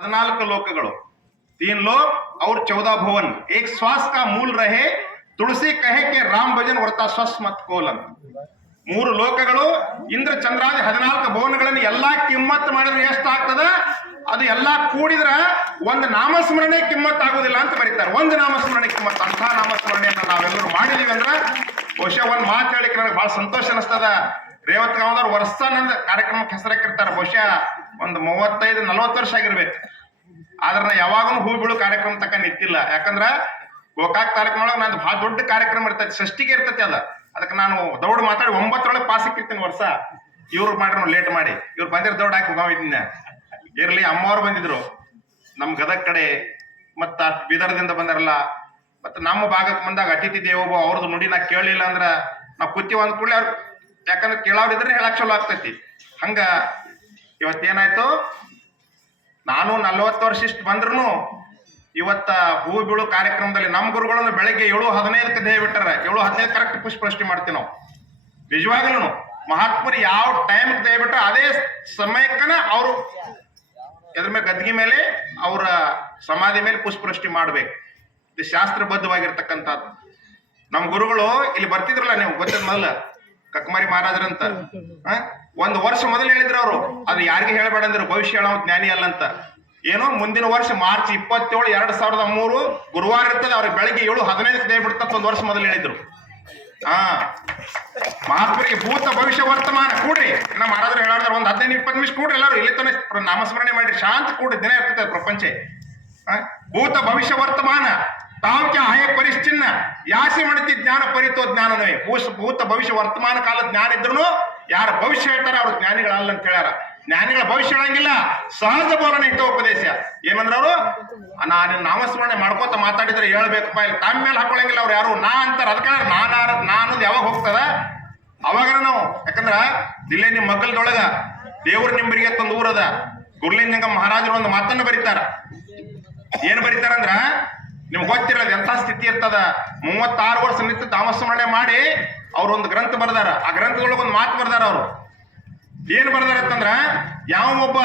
14 ಲೋಕಗಳು 3 लोक और 14 भुवन एक श्वास का मूल रहे ತುಳಸಿ ಕಹೆ ಕೆ ರಾಮ್ ಭಜನ್ ವರ್ತಾ ಸ್ವಸ್ ಮತ್ ಕೋಲಂ. 3 ಲೋಕಗಳು ಇಂದ್ರ ಚಂದ್ರಾದಿ 14 ಭುವನಗಳನ್ನು ಎಲ್ಲಾ ಕಿಮ್ಮತ್ ಮಾಡಿದ್ರೆ ಎಷ್ಟಾಗ್ತದ ಅದು ಎಲ್ಲಾ ಕೂಡಿದ್ರ ಒಂದು ನಾಮಸ್ಮರಣೆ ಕಿಮ್ಮತ್ ಆಗುದಿಲ್ಲ ಅಂತ ಬರೀತಾರೆ. ಒಂದು ನಾಮಸ್ಮರಣೆ ಕಿಮ್ಮತ್. ಅಂತ ನಾಮಸ್ಮರಣೆಯನ್ನ ನಾವೆಲ್ಲರೂ ಮಾಡಿದೀವಿ ಅಂದ್ರ ಬಹುಶಃ ಒಂದ್ ಮಾತು ಹೇಳಿಕ್ಕೆ ನನಗೆ ಬಹಳ ಸಂತೋಷ ಅನಿಸ್ತದ. ರೇವತ್ ಗಾಂವದವ್ರು ವರ್ಷ ನಂದು ಕಾರ್ಯಕ್ರಮಕ್ಕೆ ಹೆಸರಾಕಿರ್ತಾರೆ. ಬಹುಶಃ ಒಂದು 35-40 ವರ್ಷ ಆಗಿರ್ಬೇಕು. ಆದ್ರೆ ನಾ ಯಾವಾಗೂ ಹೂ ಬೀಳು ಕಾರ್ಯಕ್ರಮ ತಕ್ಕ ನಿಂತಿಲ್ಲ. ಯಾಕಂದ್ರ ಗೋಕಾಕ್ ತಾಲೂಕಿನೊಳಗೆ ನಂದು ಬಹಳ ದೊಡ್ಡ ಕಾರ್ಯಕ್ರಮ ಇರ್ತೈತಿ, ಷಷ್ಟಿಗೆ ಇರ್ತೈತಿ. ಅದಕ್ಕೆ ನಾನು ದೌಡ್ ಮಾತಾಡಿ 9 ಪಾಸ್ ಸಿಕ್ಕಿರ್ತೀನಿ ವರ್ಷ. ಇವ್ರು ಮಾಡ್ರಿ ಲೇಟ್ ಮಾಡಿ, ಇವ್ರು ಬಂದಿರ್ ದೌಡ್ ಹಾಕಿ ಹೋಗಿದ್ನ ಇರ್ಲಿ. ಅಮ್ಮವ್ರು ಬಂದಿದ್ರು ನಮ್ ಗದಗ್ ಕಡೆ, ಮತ್ತ ಬೀದರ್ದಿಂದ ಬಂದಾರಲ್ಲ, ಮತ್ತ ನಮ್ಮ ಭಾಗಕ್ಕೆ ಬಂದಾಗ ಅತಿಥಿ ದೇವೋಭವ ಅವ್ರದ್ದು ನುಡಿ ನಾ ಕೇಳಲಿಲ್ಲ ಅಂದ್ರ ನಾವು ಕೂತೀವಿ ಅಂದ್ ಕೂಡಲೇ ಅವ್ರು, ಯಾಕಂದ್ರೆ ಕೇಳೋರಿದ್ರೆ ಹೇಳಕ್ ಚಲೋ ಆಗ್ತೈತಿ. ಹಂಗ ಇವತ್ತೇನಾಯ್ತು, ನಾನು 40 ವರ್ಷ ಇಷ್ಟು ಬಂದ್ರು ಇವತ್ತ ಹೂ ಬೀಳು ಕಾರ್ಯಕ್ರಮದಲ್ಲಿ ನಮ್ಮ ಗುರುಗಳನ್ನು ಬೆಳಗ್ಗೆ 7:15 ದೇಹ ಬಿಟ್ಟಾರ. 7:15 ಕರೆಕ್ಟ್ ಪುಷ್ಪವೃಷ್ಟಿ ಮಾಡ್ತೀವಿ ನಾವು. ನಿಜವಾಗ್ಲೂ ಮಹಾತ್ಮರು ಯಾವ ಟೈಮ್ ದೇಹ ಬಿಟ್ಟ ಅದೇ ಸಮಯಕ್ಕನ ಅವರು ಎದ್ರ ಮೇಲೆ ಗದ್ದಿಗೆ ಮೇಲೆ ಅವರ ಸಮಾಧಿ ಮೇಲೆ ಪುಷ್ಪವೃಷ್ಟಿ ಮಾಡ್ಬೇಕು. ಇದು ಶಾಸ್ತ್ರಬದ್ಧವಾಗಿರ್ತಕ್ಕಂಥದ್ದು. ನಮ್ಮ ಗುರುಗಳು ಇಲ್ಲಿ ಬರ್ತಿದ್ರಲ್ಲ, ನೀವು ಗೊತ್ತಿದ್ ಮೊದಲ ಕಕ್ಮಾರಿ ಮಹಾರಾಜರಂತ 1 ವರ್ಷ ಮೊದಲು ಹೇಳಿದ್ರು ಅವರು. ಅದು ಯಾರಿಗೆ ಹೇಳಬೇಡ ಅಂದ್ರು, ಭವಿಷ್ಯ ಹೇಳೋ ಜ್ಞಾನಿ ಅಲ್ಲ ಅಂತ. ಏನೋ ಮುಂದಿನ ವರ್ಷ ಮಾರ್ಚ್ 27, 2003 ಗುರುವಾರ ಇರ್ತದೆ. ಅವ್ರಿಗೆ ಬೆಳಗ್ಗೆ 7:15 ದೇಹ ಬಿಡ್ತಂತ 1 ವರ್ಷ ಮೊದಲು ಹೇಳಿದ್ರು. ಮಹಾತ್ಮರಿಗೆ ಭೂತ ಭವಿಷ್ಯ ವರ್ತಮಾನ ಕೂಡ್ರಿ. ನಮ್ಮ ಮಹಾರಾಜರು ಹೇಳಾರ್ದಾರ ಒಂದು 15-20 ನಿಮಿಷ ಕೂಡ್ರಿ ಎಲ್ಲರೂ. ಇಲ್ಲಿ ತನ ನಾಮಸ್ಮರಣೆ ಮಾಡ್ರಿ, ಶಾಂತ ಕೂಡ್ರಿ, ದಿನ ಇರ್ತದೆ ಪ್ರಪಂಚ. ಭೂತ ಭವಿಷ್ಯ ವರ್ತಮಾನ ತಾವ್ಯ ಆಯ ಪರಿಶ್ಚಿನ್ನ ಯಾಸಿ ಮಣಿತಿ ಜ್ಞಾನ ಪರಿತೋ ಜ್ಞಾನವೇ. ಭೂತ ಭವಿಷ್ಯ ವರ್ತಮಾನ ಕಾಲ ಜ್ಞಾನ ಇದ್ರು ಯಾರ ಭವಿಷ್ಯ ಹೇಳ್ತಾರ ಅವ್ರು ಜ್ಞಾನಿಗಳಲ್ಲ ಅಂತ ಹೇಳ್ಯಾರ. ಜ್ಞಾನಿಗಳ ಭವಿಷ್ಯ ಹೇಳಂಗಿಲ್ಲ, ಸಹಜ ಬೋಲನೆ ಹಿತೋಪದೇಶ. ಏನಂದ್ರ ಅವರು, ನಾನು ನಾಮಸ್ಮರಣೆ ಮಾಡ್ಕೋತ ಮಾತಾಡಿದ್ರೆ ಹೇಳ್ಬೇಕಪ್ಪ, ಇಲ್ಲಿ ತಮ್ಮ ಮೇಲೆ ಹಾಕೊಳಂಗಿಲ್ಲ ಅವ್ರು ಯಾರು. ನಾ ಅಂತಾರ. ಅದಕ್ಕೆ ನಾನು ಯಾವಾಗ ಹೋಗ್ತದ ಅವಾಗ ನಾವು, ಯಾಕಂದ್ರ ದಿಲ್ಲೇ ನಿಮ್ ಮಗ್ಗಲದೊಳಗ ದೇವ್ರ ನಿಂಬರಿಗೆ ಒಂದು ಊರದ ಗುರ್ಲಿಂಗ ಮಹಾರಾಜರು ಒಂದು ಮಾತನ್ನ ಬರೀತಾರ. ಏನ್ ಬರೀತಾರಂದ್ರ, ನಿಮ್ಗೆ ಗೊತ್ತಿರೋದು ಎಂಥ ಸ್ಥಿತಿ ಇರ್ತದ. 36 ವರ್ಷ ನಿಂತು ನಾಮಸ್ಮರಣೆ ಮಾಡಿ ಅವ್ರು ಒಂದು ಗ್ರಂಥ ಬರ್ದಾರ. ಆ ಗ್ರಂಥದೊಳಗೆ ಒಂದು ಮಾತು ಬರ್ದಾರ. ಅವರು ಏನ್ ಬರ್ದಾರತ್ತಂದ್ರ, ಯಾವ ಒಬ್ಬ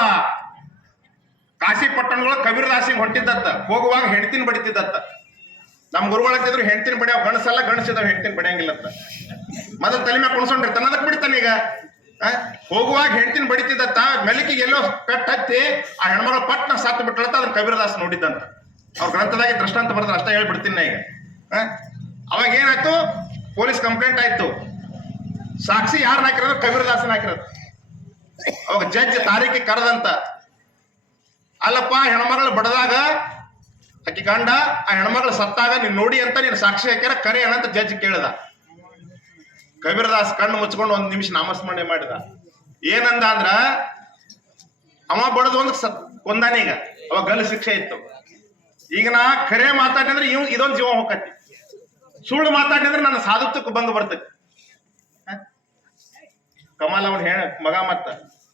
ಕಾಶಿ ಪಟ್ಟಣಗಳು ಕಬೀರದಾಸಿಗೆ ಹೊಂಟಿದ್ದತ್ತ, ಹೋಗುವಾಗ ಹೆಂಡತಿನ ಬಡಿತಿದ್ದತ್ತ. ನಮ್ ಗುರುಗಳಂತಿದ್ರು ಹೆಂಡತಿನ ಬಡಿಯೋ ಗಣಸಲ್ಲ, ಗಣಸಿದವ್ ಹೆಂಡತಿನ ಬಡಿಯಂಗಿಲ್ಲತ್ತ. ಮೊದಲು ತಲೆ ಮೇಲೆ ಕುಣಿಸ್ಕೊಂಡಿರ್ತಾನ, ಅದಕ್ಕೆ ಬಿಡ್ತಾನೆ. ಈಗ ಹೋಗುವಾಗ ಹೆಂಡತಿನ ಬಡಿತಿದ್ದತ್ತ. ಮೆಲಕಿಗೆ ಎಲ್ಲೋ ಪೆಟ್ಟು ಹತ್ತಿ ಆ ಹೆಣ್ಮಗಳು ಪಟ್ನ ಸತ್ತು ಬಿಟ್ಟಳತ್ತ. ಅದನ್ನ ಕಬೀರದಾಸ್ ನೋಡಿದ್ದಂತ. ಅವ್ರ ಗ್ರಂಥದಾಗಿ ದೃಷ್ಟಾಂತ ಬರ್ದಾರ. ಅಷ್ಟೇ ಹೇಳ್ಬಿಡ್ತೀನಿ ನಾ ಈಗ. ಅವಾಗ ಏನಾಯ್ತು, ಪೊಲೀಸ್ ಕಂಪ್ಲೇಂಟ್ ಆಯ್ತು. ಸಾಕ್ಷಿ ಯಾರನ್ನ ಹಾಕಿರೋದು, ಕಬೀರದಾಸನ ಹಾಕಿರೋದು. ಅವಾಗ ಜಡ್ಜ್ ತಾರೀಖಿ ಕರೆದಂತ, ಅಲ್ಲಪ್ಪ ಹೆಣ್ಮಗಳು ಬಡದಾಗ ಆಕಿ ಗಂಡ ಆ ಹೆಣ್ಮಗಳು ಸತ್ತಾಗ ನೀನ್ ನೋಡಿ ಅಂತ ನೀನು ಸಾಕ್ಷಿ ಹಾಕ್ಯಾರ, ಕರೆ ಏನಂತ ಜಡ್ಜ್ ಕೇಳಿದ. ಕಬೀರದಾಸ್ ಕಣ್ಣು ಮುಚ್ಕೊಂಡು 1 ನಿಮಿಷ ನಾಮಸ್ಮರಣೆ ಮಾಡಿದ. ಏನಂದ ಅಂದ್ರ, ಅವ ಬಡದು ಒಂದು ಕೊಂದಾನ. ಈಗ ಅವಾಗ ಗಲ್ಲು ಶಿಕ್ಷೆ ಇತ್ತು. ಈಗ ನಾ ಖರೆ ಮಾತಾಡಿದ್ರೆ ಇದೊಂದು ಜೀವ ಹೋಗತಿ, ಸುಳ್ಳು ಮಾತಾಡಿದ್ರೆ ನನ್ನ ಸಾಧುತ್ವಕ್ಕೆ ಭಂಗ ಬರ್ತೈತಿ. ಕಮಲ್ ಅವನ್ ಮಗ ಮತ್ತ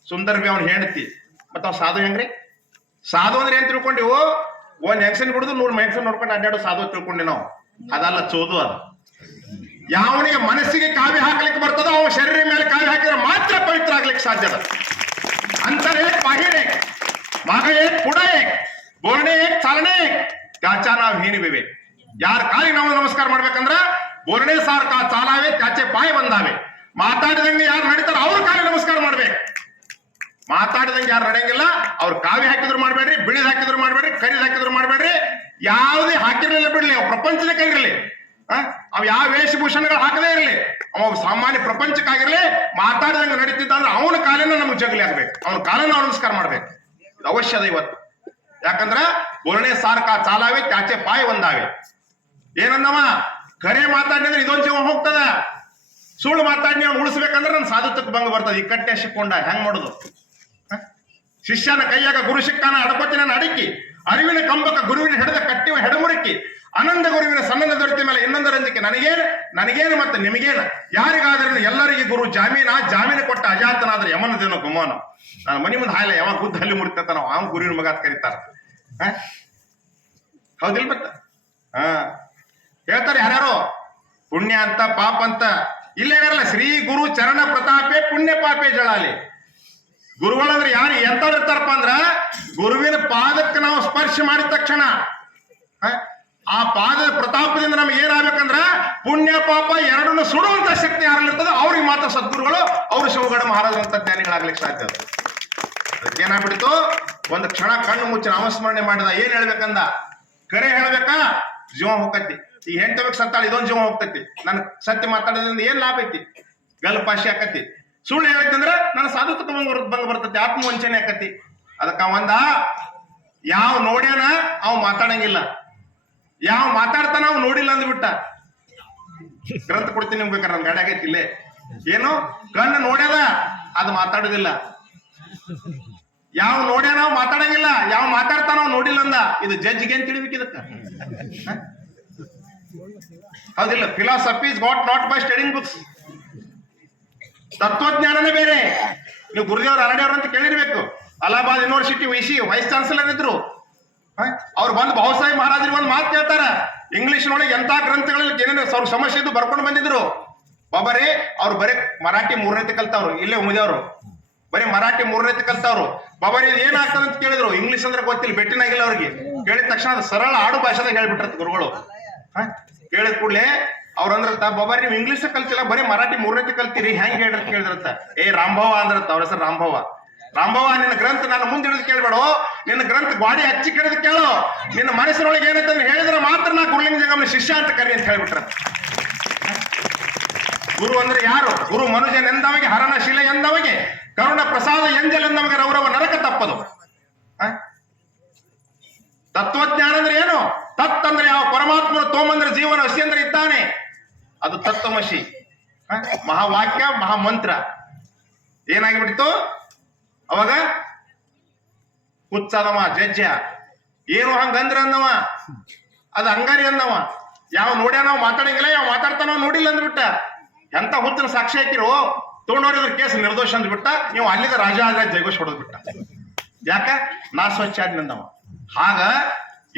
ಸುಂದರ್ ಬಿ ಅವ್ನ ಹೆಂಡತಿ, ಮತ್ತ ಅವ್ ಸಾಧು ಹೆಂಗ್ರಿ? ಸಾಧು ಅಂದ್ರೆ ಏನ್ ತಿಳ್ಕೊಂಡಿವು? 1 ಹೆಂಗಸನ್ ಬಿಡುದು 100 ಹೆಂಗಸನ್ ನೋಡ್ಕೊಂಡು ಅಡ್ಡಾಡೋ ಸಾಧು ತಿಳ್ಕೊಂಡಿ ನಾವು. ಅದಲ್ಲ ಚೋದು. ಅದು ಯಾವನಿಗೆ ಮನಸ್ಸಿಗೆ ಕಾವಿ ಹಾಕ್ಲಿಕ್ಕೆ ಬರ್ತದೋ ಅವ ಶರೀರ ಮೇಲೆ ಕಾವಿ ಹಾಕಿದ್ರೆ ಮಾತ್ರ ಪವಿತ್ರ ಆಗ್ಲಿಕ್ಕೆ ಸಾಧ್ಯ ಅದ. ಅಂತಾರೆ ಪಾಹಿರೆ ಮಾಗ ಏಕ್ ಪುಡ ಏಕ್ ಬೋಲ್ನೆ ಏಕ್ ಚಾಲನೆ त्याचा नाव हीन विवेक. ಯಾರ ಕಾಲಿಗೆ ನಾವು ನಮಸ್ಕಾರ ಮಾಡ್ಬೇಕಂದ್ರ ಬೋರ್ಣೆ ಸಾರ್ಕ ಚಾಲಾವೆ ತ್ಯಾಚೆ ಪಾಯ ಬಂದಾವೆ. ಮಾತಾಡಿದಂಗೆ ಯಾರು ನಡೀತಾರ ಅವ್ರ ಕಾಲಿಗೆ ನಮಸ್ಕಾರ ಮಾಡ್ಬೇಕು. ಮಾತಾಡಿದಂಗೆ ಯಾರು ನಡೆಯಂಗಿಲ್ಲ. ಅವ್ರು ಕಾವಿ ಹಾಕಿದ್ರು ಮಾಡ್ಬೇಡ್ರಿ, ಬಿಳಿದ್ ಹಾಕಿದ್ರು ಮಾಡ್ಬೇಡ್ರಿ, ಕರಿದ್ ಹಾಕಿದ್ರು ಮಾಡ್ಬೇಡ್ರಿ. ಯಾವುದೇ ಹಾಕಿರ್ಲಿಲ್ಲ ಬಿಡ್ಲಿ, ಅವ್ ಪ್ರಪಂಚದ ಕೈಗಿರ್ಲಿ, ಅವ್ ಯಾವ ವೇಷಭೂಷಣಗಳು ಹಾಕದೇ ಇರಲಿ, ಅವ ಸಾಮಾನ್ಯ ಪ್ರಪಂಚಕ್ಕಾಗಿರ್ಲಿ, ಮಾತಾಡಿದಂಗೆ ನಡೀತಿದ್ದ ಅಂದ್ರೆ ಅವನ ಕಾಲಿನ ನಮ್ಗೆ ಜಗಲಿ ಆಗ್ಬೇಕು, ಅವನ ಕಾಲನ ನಾವು ನಮಸ್ಕಾರ ಮಾಡ್ಬೇಕು. ಇದು ಅವಶ್ಯದ ಇವತ್ತು. ಯಾಕಂದ್ರ ಬೋರ್ಣೆ ಸಾರ್ಕ ಚಾಲಾವೆ ತ್ಯಾಚೆ ಪಾಯ ಬಂದಾವೆ. ಏನಂದವ, ಖರೆ ಮಾತಾಡಿದ್ರೆ ಇದೊಂದು ಜೀವ ಹೋಗ್ತದ, ಸುಳ್ಳು ಮಾತಾಡಿ ಅವ್ನು ಉಳಿಸ್ಬೇಕಂದ್ರೆ ನನ್ನ ಸಾಧುತ್ವಕ್ಕೆ ಭಂಗ ಬರ್ತದೆ. ಇಕ್ಕಟ್ಟೆ ಸಿಕ್ಕೊಂಡ ಹೆಂಗ್ ಮಾಡುದು? ಶಿಷ್ಯನ ಕೈಯಾಗ ಗುರು ಸಿಕ್ಕಾನ ಅಡಕೊತ್ತಿನ ಅಡಕಿ, ಅರಿವಿನ ಕಂಬಕ ಗುರುವಿನ ಹಿಡಿದ ಕಟ್ಟಿವ ಹೆಡಮುರುಕಿ, ಆನಂದ ಗುರುವಿನ ಸಣ್ಣದ ದೊರೆತ ಮೇಲೆ ಇನ್ನೊಂದು ರಂಜಿಕೆ, ನನಗೇನು ಮತ್ತೆ ನಿಮಗೇನು, ಯಾರಿಗಾದ್ರೂ ಎಲ್ಲರಿಗೆ ಗುರು ಜಾಮೀನು ಕೊಟ್ಟ ಅಜಾತನಾದ್ರೆ ಯಮನದೇನೋ ಗುಮಾನ. ನಾನು ಮನಿ ಮುಂದೆ ಹಾಯ್ಲ ಯಾವಾಗ ಗುದ್ದ ಹಲ್ಲಿ ಮುರಿತ ನಾವು ಅವ್ ಗುರುವಿನ ಮಗ ಅಂತ ಕರೀತಾರ. ಹೌದಿಲ್ ಮತ್ತ ಹೇಳ್ತಾರೆ ಯಾರ್ಯಾರು ಪುಣ್ಯ ಅಂತ ಪಾಪ ಅಂತ. ಇಲ್ಲೇನಾರಲ್ಲ, ಶ್ರೀ ಗುರು ಚರಣ ಪ್ರತಾಪೆ ಪುಣ್ಯ ಪಾಪೆ ಜಳಾಲಿ. ಗುರುಗಳಂದ್ರೆ ಯಾರು ಎಂತವ್ರು ಇರ್ತಾರಪ್ಪ ಅಂದ್ರ ಗುರುವಿನ ಪಾದಕ್ಕೆ ಪರಾಮರ್ಶೆ ಮಾಡಿದ ತಕ್ಷಣ ಆ ಪಾದದ ಪ್ರತಾಪದಿಂದ ನಮ್ಗೆ ಏನಾಗಬೇಕಂದ್ರ ಪುಣ್ಯ ಪಾಪ ಎರಡನ್ನು ಸುಡುವಂತ ಶಕ್ತಿ ಯಾರಲ್ಲಿರ್ತದೆ ಅವ್ರಿಗೆ ಮಾತ್ರ ಸದ್ಗುರುಗಳು ಅವರು ಶಿವಗಡ ಮಹಾರಾಜರಂತ ಜ್ಞಾನಿಗಳಾಗ್ಲಿಕ್ಕೆ ಸಾಧ್ಯ. ಅದಕ್ಕೇನಾಗ್ಬಿಡ್ತು, ಒಂದು ಕ್ಷಣ ಕಣ್ಣು ಮುಚ್ಚಿ ನಾಮಸ್ಮರಣೆ ಮಾಡಿದ ಏನ್ ಹೇಳ್ಬೇಕಂದ, ಕರೆ ಹೇಳ್ಬೇಕಾ ಜೀವ ಹೋಗತಿ. ಈ ಹೆಂಡ್ತಬೇಕು ಸತ್ತಾಳ ಇದೊಂದು ಜೀವ ಹೋಗ್ತೈತಿ, ನನ್ ಸತ್ಯ ಮಾತಾಡೋದ್ರಿಂದ ಏನ್ ಲಾಭ ಐತಿ, ಗಲ್ಪಾಶಿ ಆಕತಿ. ಸುಳ್ಳು ಹೇಳ್ತಂದ್ರ ನನ್ನ ಸಾಧುತ್ವ ಬಂಗ ಬರ್ತೈತಿ, ಆತ್ಮವಂಚನೆ ಆಕತಿ. ಅದಕ್ಕ ಒಂದ ಯಾವ ನೋಡ್ಯಾನ ಅವ್ ಮಾತಾಡಂಗಿಲ್ಲ, ಯಾವ ಮಾತಾಡ್ತಾನ ಅವ್ ನೋಡಿಲ್ಲ ಅಂದ್ಬಿಟ್ಟ. ಗ್ರಂಥ ಕೊಡ್ತೀನಿ ನಿಮ್ಗೆ ಬೇಕಾರೆ ನನ್ ಗಾಡಿ ಆಗೈತಿ ಇಲ್ಲೇ. ಏನು ಕಣ್ಣು ನೋಡ್ಯಾದ ಅದು ಮಾತಾಡೋದಿಲ್ಲ, ಯಾವ ನೋಡ್ಯಾನ ಅವ್ ಮಾತಾಡಂಗಿಲ್ಲ, ಯಾವ ಮಾತಾಡ್ತಾನ ಅವ್ ನೋಡಿಲ್ಲ ಅಂದ. ಇದು ಜಡ್ಜ್ಗೆ ಏನ್ ತಿಳಿಬೇಕು ಇದಕ್ಕ? ಹೌದಿಲ್ಲ? Philosophy is got not by studying books. ತತ್ವಜ್ಞಾನನೇ ಬೇರೆ. ನೀವು ಗುರುದೇವ್ರ ಅರಡಿಯವ್ರ ಅಂತ ಕೇಳಿರ್ಬೇಕು. ಅಲಹಾಬಾದ್ ಯೂನಿವರ್ಸಿಟಿ ವೈಸ್ ಚಾನ್ಸಲರ್ ಇದ್ರು. ಅವ್ರು ಬಂದು ಬಹುಸಾಹಿ ಮಹಾರಾಜರಿಗೆ ಒಂದು ಮಾತು ಕೇಳ್ತಾರ, ಇಂಗ್ಲಿಷ್ ನೊಳಗೆ ಎಂತ ಗ್ರಂಥಗಳಲ್ಲಿ ಏನೇನು ಅವ್ರ ಸಮಸ್ಯೆ ಇದ್ದು ಬರ್ಕೊಂಡು ಬಂದಿದ್ರು. ಬಾಬರೇ ಅವ್ರು ಬರೀ ಮರಾಠಿ 3ನೇತಿ ಕಲ್ತವ್ರು, ಇಲ್ಲೇ ಉಮಿದವ್ರು ಬರೀ ಮರಾಠಿ 3ನೇತಿ ಕಲ್ತವ್ರು. ಬಾಬರಿ ಇದು ಏನಾಗ್ತದೆ ಅಂತ ಕೇಳಿದ್ರು. ಇಂಗ್ಲಿಷ್ ಅಂದ್ರೆ ಗೊತ್ತಿಲ್ಲ, ಬೆಟ್ಟಿನಾಗಿಲ್ಲ ಅವ್ರಿಗೆ. ಕೇಳಿದ ತಕ್ಷಣ ಅದು ಸರಳ ಆಡು ಭಾಷೆದಾಗ ಹೇಳ್ಬಿಟ್ರತ್ ಗುರುಗಳು. ಕೇಳಿದ ಕೂಡಲೇ ಅವ್ರಂದ್ರತ್ತ, ಬಾಬಾರಿ ನೀವು ಇಂಗ್ಲಿಷ್ ಕಲ್ತಿಲ್ಲ, ಬರೀ ಮರಾಠಿ 3ನೇತಿ ಕಲ್ತೀರಿ, ಹೆಂಗ್ ಹೇಳ್ರಿ ಕೇಳಿದ್ರತ್ತ. ರಾಂಭವ ಅಂದ್ರತ್ತ, ಅವ್ರ ಹೆಸರು ರಾಂಭವ. ರಾಂಭವ, ನಿನ್ನ ಗ್ರಂಥ ನಾನು ಮುಂದೆ ಹಿಡಿದು ಕೇಳ್ಬೇಡ, ನಿನ್ನ ಗ್ರಂಥ ಗಾಡಿ ಹಚ್ಚಿ ಕೇಳಿದ್ ಕೇಳು, ನಿನ್ನ ಮನಸ್ಸಿನೊಳಗೆ ಏನಂತ ಹೇಳಿದ್ರೆ ಮಾತ್ರ ನಾ ಗುರುಲಿಂಗ ಜಂಗಮನ ಶಿಷ್ಯ ಅಂತ ಕರಿ ಅಂತ ಹೇಳ್ಬಿಟ್ರ. ಗುರು ಅಂದ್ರೆ ಯಾರು? ಗುರು ಮನುಜನೆಂದವಗೆ, ಹರಣ ಶಿಲೆ ಎಂದವಗೆ, ಕರುಣ ಪ್ರಸಾದ ಎಂಜಲ್ ಎಂದವಗೆ, ರೌರವ ನರಕ ತಪ್ಪದು. ತತ್ವಜ್ಞಾನ ಅಂದ್ರೆ ಏನು? ತತ್ ಅಂದ್ರೆ ಯಾವ ಪರಮಾತ್ಮನ, ತೋಮಂದ್ರೆ ಜೀವನ, ಹಸಿ ಅಂದ್ರೆ ಇದ್ದಾನೆ, ಅದು ತತ್ವಮಸಿ. ಮಹಾವಾಕ್ಯ ಮಹಾಮಂತ್ರ. ಏನಾಗಿಬಿಟ್ಟಿತ್ತು ಅವಾಗ? ಹುಚ್ಚದವ ಜಜ್ಜ, ಏನು ಹಂಗಂದ್ರ ಅಂದವ, ಅದು ಹಂಗಾರಿ ಅಂದವ. ಯಾವ ನೋಡ್ಯ ನಾವು ಮಾತಾಡಂಗಿಲ್ಲ, ಯಾವ ಮಾತಾಡ್ತಾನೋ ನೋಡಿಲ್ಲ ಅಂದ್ಬಿಟ್ಟ. ಎಂತ ಹುಚ್ಚನ ಸಾಕ್ಷಿ ಹಾಕಿರೋ ತೊಗೊಂಡೋರಿದ್ರ ಕೇಸ್ ನಿರ್ದೋಷ ಅಂದ್ಬಿಟ್ಟ. ನೀವು ಅಲ್ಲಿದ ರಾಜ ಆದ್ರೆ ಜೈಗೋಶ್ ಹೊಡೆದ್ ಬಿಟ್ಟ. ಯಾಕ? ನಾ ಸ್ವಚ್ಛ ಆದ್ನಂದವ. ಆಗ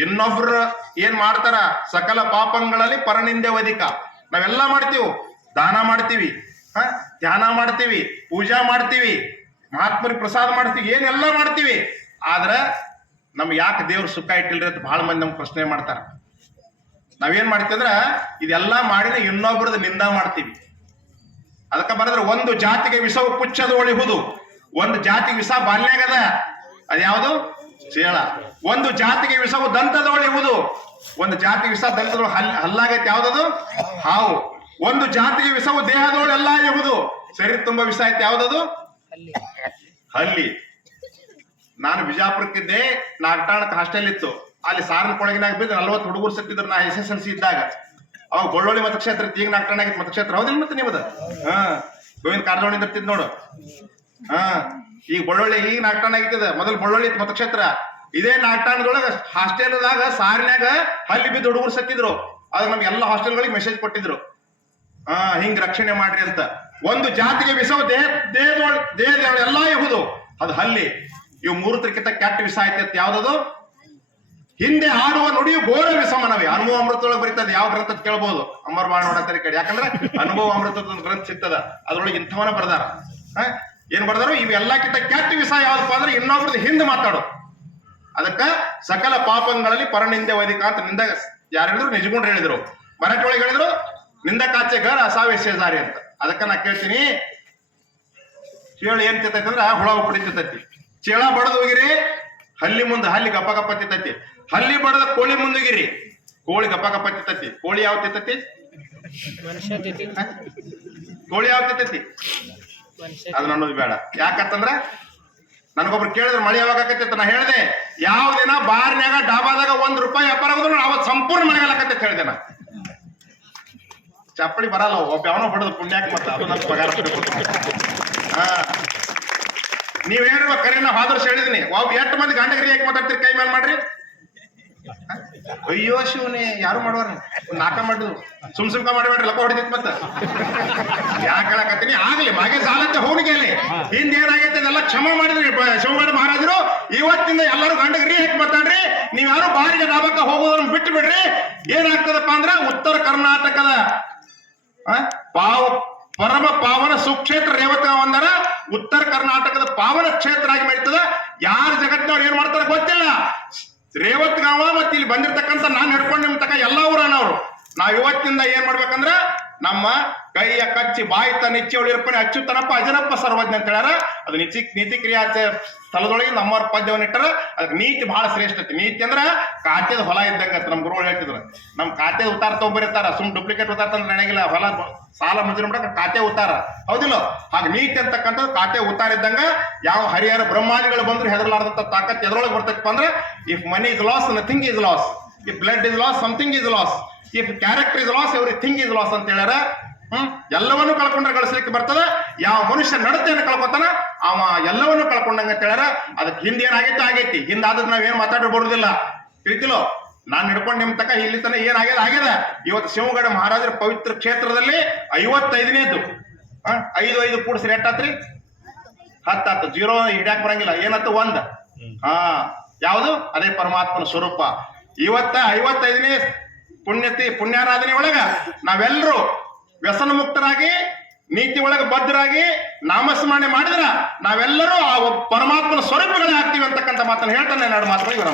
ಇನ್ನೊಬ್ರು ಏನ್ ಮಾಡ್ತಾರ, ಸಕಲ ಪಾಪಗಳಲ್ಲಿ ಪರನಿಂದೆ ವಧಿಕ. ನಾವೆಲ್ಲ ಮಾಡ್ತೀವಿ, ದಾನ ಮಾಡ್ತೀವಿ, ಧ್ಯಾನ ಮಾಡ್ತೀವಿ, ಪೂಜಾ ಮಾಡ್ತೀವಿ, ಮಹಾತ್ಮರಿಗೆ ಪ್ರಸಾದ ಮಾಡ್ತೀವಿ, ಏನೆಲ್ಲ ಮಾಡ್ತೀವಿ. ಆದ್ರ ನಮ್ಗೆ ಯಾಕೆ ದೇವ್ರ ಸುಖ ಇಟ್ಟಿಲ್ರಿ ಅಂತ ಬಹಳ ಮಂದಿ ನಮ್ಗೆ ಪ್ರಶ್ನೆ ಮಾಡ್ತಾರ. ನಾವೇನ್ ಮಾಡ್ತೀವಿ ಅಂದ್ರ ಇದೆಲ್ಲಾ ಮಾಡಿದ್ರೆ ಇನ್ನೊಬ್ರದ್ದು ನಿಂದ ಮಾಡ್ತೀವಿ. ಅದಕ್ಕೆ ಬರೆದ್ರೆ ಒಂದು ಜಾತಿಗೆ ವಿಷವು ಪುಚ್ಚದ ಒಳಿಹುದು, ಒಂದು ಜಾತಿಗೆ ವಿಷ ಬಾಲ್ಯಾಗದ, ಅದ್ಯಾವುದು? ಚೇಳ. ಒಂದು ಜಾತಿಗೆ ವಿಷವು ದಂತದೊಳಿಹುದು, ಒಂದು ಜಾತಿಗೆ ವಿಷ ದಂತದೊಳ ಹಲ್ಲಾಗೈತೆ, ಯಾವ್ದದು? ಹಾವು. ಒಂದು ಜಾತಿಗೆ ವಿಷವು ದೇಹದೊಳೆಲ್ಲ ಇಹುದು, ಶರೀರ ತುಂಬಾ ವಿಷ ಐತೆ, ಯಾವ್ದದು? ಹಲ್ಲಿ. ನಾನು ಬಿಜಾಪುರಕ್ಕಿದ್ದೆ, ನಾಗಟಾಣಕ್ಕೆ ಹಾಸ್ಟೆಲ್ ಇತ್ತು. ಅಲ್ಲಿ ಸಾರಿನ ಕೊಳಗಿನಾಗ ಬಿದ್ದು 40 ಹುಡುಗರು ಸತ್ತಿದ್ರು. ನಾ SSLC ಇದ್ದಾಗ. ಅವಾಗ ಗೊಳ್ಳೊಳ್ಳಿ ಮತಕ್ಷೇತ್ರ ಈಗ ನಾಗಟಾಣ ಆಗಿತ್ತು ಮತಕ್ಷೇತ್ರ, ಹೌದಿಲ್ಲ? ಮತ್ತೆ ನಿಮ್ಮದು ಗೋವಿಂದ ಕಾರಜೋಳಿ ಇರ್ತಿದ್ ನೋಡು. ಈಗ ಬಳ್ಳೊಳ್ಳಿ ಈಗ ನಾಗಟಾಣ ಆಗಿತ್ತದ, ಮೊದಲು ಬಳ್ಳೊಳ್ಳಿ ಮತಕ್ಷೇತ್ರ. ಇದೇ ನಾಗಟಾಣದೊಳಗ ಹಾಸ್ಟೆಲ್ದಾಗ ಸಾರಿನಾಗ ಹಲ್ಲಿ ಬಿದ್ದು ಹುಡುಗರು ಸತ್ತಿದ್ರು. ಅದಾಗ ನಮ್ಗೆ ಎಲ್ಲ ಹಾಸ್ಟೆಲ್ಗಳಿಗೆ ಮೆಸೇಜ್ ಕೊಟ್ಟಿದ್ರು, ಹಿಂಗ್ ರಕ್ಷಣೆ ಮಾಡ್ರಿ ಅಂತ. ಒಂದು ಜಾತಿಗೆ ವಿಷವು ದೇಹದೊಳೆಲ್ಲ ಇಹುದು, ಅದು ಹಲ್ಲಿ. ಇವು 3 ಕಿಂತ ಕೆಟ್ಟ ವಿಷ ಆಯ್ತೈತೆ, ಯಾವ್ದದು? ಹಿಂದೆ ಆಡುವ ನುಡಿಯು ಘೋರ ವಿಷಮನವೇ. ಅನುಭವ ಅಮೃತದೊಳಗೆ ಬರೀತದೆ. ಯಾವ ಗ್ರಂಥ ಕೇಳ್ಬೋದು? ಅಮರ್ ಬಾಳ್ ನೋಡತ್ತಾರೆ ಕಡೆ. ಯಾಕಂದ್ರೆ ಅನುಭವ ಅಮೃತದ ಒಂದು ಗ್ರಂಥ ಸಿಗ್ತದ, ಅದ್ರೊಳಗೆ ಇಂಥವನ ಬರ್ದಾರ. ಏನ್ ಬರ್ದಾರು? ಇವೆಲ್ಲಕ್ಕಿಂತ ಕೆಟ್ಟ ವಿಷ ಯಾವ್ದಪ್ಪ ಅಂದ್ರೆ ಇನ್ನೊಬ್ರದ್ದು ಹಿಂದೆ ಮಾತಾಡು. ಅದಕ್ಕ ಸಕಲ ಪಾಪಗಳಲ್ಲಿ ಪರನಿಂದೆ ವೈದಿಕ ಅಂತ ನಿಂದ ಯಾರು ಹೇಳಿದ್ರು? ನಿಜಗುಂಡ್ರು ಹೇಳಿದ್ರು. ಮರಾಠಿ ಒಳಗೆ ಹೇಳಿದ್ರು ನಿಂದ ಕಾಚೆ ಗರ್ ಅಸಾವೇಶಾರಿ ಅಂತ. ಅದಕ್ಕ ನಾ ಕೇಳ್ತೀನಿ, ಚೇಳು ಏನ್ ತಿಂತೈತಿ ಅಂದ್ರ ಹುಳ ಉಪ್ಪಡಿತೈತಿ. ಚೇಳ ಬಡದ್ ಹೋಗಿರಿ, ಹಲ್ಲಿ ಮುಂದೆ ಹಲ್ಲಿ ಗಪ್ಪ ಗಪ್ಪ ತಿಂತೈತಿ. ಹಲ್ಲಿ ಬಡದ ಕೋಳಿ ಮುಂದೋಗಿರಿ, ಕೋಳಿ ಗಪ್ಪ ಗಪ್ಪ ತಿಂತೈತಿ. ಕೋಳಿ ಯಾವ ತಿಂತೈತಿ? ಕೋಳಿ ಯಾವ ತಿಂತೈತಿ? ಅದನ್ನ ಅನ್ನೋದು ಬೇಡ. ಯಾಕಂತಂದ್ರ ನನಗೊಬ್ರು ಕೇಳಿದ್ರು ಮಳೆ ಯಾವಾಗ ಆಕೈತಿ. ನಾ ಹೇಳ್ದೆ, ಯಾವ ದಿನ ಬಾರ್ನ್ಯಾಗ ಡಾಬಾದಾಗ ₹1 ವ್ಯಾಪಾರ ಆಗೋದು ಅವತ್ತು ಸಂಪೂರ್ಣ ಮಳೆಗಾಲ ಆಕೈತಿ ಹೇಳ್ದೆ. ನಾ ಚಪ್ಪಳಿ ಬರಲ್ಲ, ಒಬ್ಬ ಯಾವನೋ ಹೊಡೆದು ಪುಣ್ಯಾಕ್ ಮತ್ತ ಅದು ನನ್ನ ಪಗಾರ. ನೀವ್ ಹೇಳಿರುವ ಕರೆ ನಾ ಹಾದರ್ಸ್ ಹೇಳಿದೀನಿ. ಒಬ್ಬ 8 ಮಂದಿ ಗಂಡಗರಿ ಯಾಕೆ ಮಾತಾಡ್ತೀರಿ? ಕೈ ಮೇಲೆ ಮಾಡ್ರಿ. ಅಯ್ಯೋ ಶಿವನೇ, ಯಾರು ಮಾಡುವಾರ? 4 ಮಾಡಿದ್ರು. ಸುಮ್ಕ ಮಾಡಬೇಡ್ರಿ, ಲಪ್ಪ ಹೊಡಿತೈತಿ. ಮತ್ತ ಯಾಕೆ ಹೇಳಕತ್ತೀನಿ? ಆಗ್ಲಿ ಮಗೆ ಸಾಲತ್ತೆ ಹೋಗಿಗೆಲಿ. ಹಿಂದೆ ಏನಾಗೈತೆ ಅದೆಲ್ಲ ಕ್ಷಮ ಮಾಡಿದ್ರಿ ಶಿವಗಡ ಮಹಾರಾಜರು. ಇವತ್ತಿಂದ ಎಲ್ಲರೂ ಗಂಡಗರಿ ಯಾಕೆ ಮಾತಾಡ್ರಿ. ನೀವ್ ಯಾರು ಬಾರಿಗೆ ಡಾಬಕ್ಕ ಹೋಗೋದನ್ನ ಬಿಟ್ಟು ಬಿಡ್ರಿ. ಏನಾಗ್ತದಪ್ಪ ಅಂದ್ರ ಉತ್ತರ ಕರ್ನಾಟಕದ ಪರಮ ಪಾವನ ಸುಕ್ಷೇತ್ರ ರೇವತಗಾಂವ್ ಅಂದರ ಉತ್ತರ ಕರ್ನಾಟಕದ ಪಾವನ ಕ್ಷೇತ್ರ ಆಗಿ ಮಾಡ್ತದ. ಯಾರ ಜಗತ್ತಿನವ್ರು ಏನ್ ಮಾಡ್ತಾರ ಗೊತ್ತಿಲ್ಲ. ರೇವತ್ಗಾವ ಮತ್ತೆ ಇಲ್ಲಿ ಬಂದಿರ್ತಕ್ಕಂಥ ನಾನು ಹಿಡ್ಕೊಂಡು ನಿಮ್ ತಕ ಎಲ್ಲ ಊರನವ್ರು ನಾವ್ ಇವತ್ತಿಂದ ಏನ್ ಮಾಡ್ಬೇಕಂದ್ರ ನಮ್ಮ ಕೈಯ ಕಚ್ಚಿ ಬಾಯಿತ ನಿಚ್ಚಿ ಉಳಿರ್ಪನೆ ಅಚ್ಚುತನಪ್ಪ ಅಜನಪ್ಪ ಸರ್ವಜ್ಞ ಅಂತ ಹೇಳ್ಯಾರ. ಅದು ನೀತಿ ಕ್ರಿಯಾ ಸ್ಥಳದೊಳಗೆ ನಮ್ಮವ್ರ ಪದ್ಯವನ್ನ ಇಟ್ಟಾರ. ಅದಕ್ಕೆ ನೀತಿ ಬಹಳ ಶ್ರೇಷ್ಠತೆ. ನೀತಿ ಅಂದ್ರ ಖಾತೆದ ಹೊಲ ಇದ್ದಂಗ ನಮ್ ಗುರುಗಳು ಹೇಳ್ತಿದ್ರು. ನಮ್ ಖಾತೆ ಉತ್ತಾರ ತಗೊಂಬರಿರ್ತಾರ, ಸುಮ್ ಡೂಪ್ಲಿಕೇಟ್ ಉತ್ತಾರ ತಂದ್ರೆ ನಡೆಯಂಗಿಲ್ಲ. ಹೊಲ ಸಾಲ ಮಂಜೂರು ಮಾಡಕ ಖಾತೆ ಉತ್ತಾರ ಹೌದಿಲ್ಲ. ಹಾಗೆ ನೀತಿ ಅಂತಕ್ಕಂಥದ್ದು ಖಾತೆ ಉತ್ತಾರ ಇದ್ದಂಗ. ಯಾವ ಹರಿಹರ ಬ್ರಹ್ಮಾದಿಗಳು ಬಂದ್ರು ಹೆದರ್ಲಾರ್ದಂತ ತಾಕತ್ ಎದ್ರೊಳಗೆ ಬರ್ತೈತಪ್ಪ ಅಂದ್ರೆ if money is loss nothing is loss, if blood is loss something is loss, if character is loss everything is loss ಅಂತ ಹೇಳ್ಯಾರ. ಎಲ್ಲವನ್ನೂ ಕಳ್ಕೊಂಡ್ರೆ ಗಳಿಸ್ಲಿಕ್ಕೆ ಬರ್ತದ. ಯಾವ ಮನುಷ್ಯ ನಡತೆಯನ್ನು ಕಳ್ಕೊತಾನ ಅವ ಎಲ್ಲವನ್ನೂ ಕಳ್ಕೊಂಡಂಗ ಅಂತ ಹೇಳ್ಯಾರ. ಅದಕ್ಕೆ ಹಿಂದೆ ಏನಾಗೈತೆ ಆಗೈತಿ, ಹಿಂದಾದ್ರೆ ನಾವೇನ್ ಮಾತಾಡಿ ಬರುದಿಲ್ಲ ತಿಳಿತಿಲೋ. ನಾನ್ ಹಿಡ್ಕೊಂಡು ನಿಮ್ ತಕ ಇಲ್ಲಿ ತನ ಏನಾಗ್ಯದ. ಇವತ್ತು ಶಿವಗಡ ಮಹಾರಾಜರ ಪವಿತ್ರ ಕ್ಷೇತ್ರದಲ್ಲಿ 55ನೇದು 5 ಕೂಡಿಸ್ರಿ ಎಷ್ಟಾತ್ರಿ? 10 0 ಹಿಡ್ಯಾಕ್ ಬರಂಗಿಲ್ಲ. ಏನತ್ತು 1. ಯಾವುದು? ಅದೇ ಪರಮಾತ್ಮನ ಸ್ವರೂಪ. ಇವತ್ತ 55ನೇ ಪುಣ್ಯಾರಾಧನೆ ಒಳಗ ನಾವೆಲ್ಲರೂ ವ್ಯಸನ ಮುಕ್ತರಾಗಿ ನೀತಿ ಒಳಗೆ ಬದ್ಧರಾಗಿ ನಾಮಸ್ಮರಣೆ ಮಾಡಿದ್ರ ನಾವೆಲ್ಲರೂ ಆ ಪರಮಾತ್ಮನ ಸ್ವರೂಪಗಳೇ ಆಗ್ತೀವಿ ಅಂತಕ್ಕಂಥ ಮಾತನ್ನು ಹೇಳ್ತಾನೆ. 2 ಮಾತುಗಳು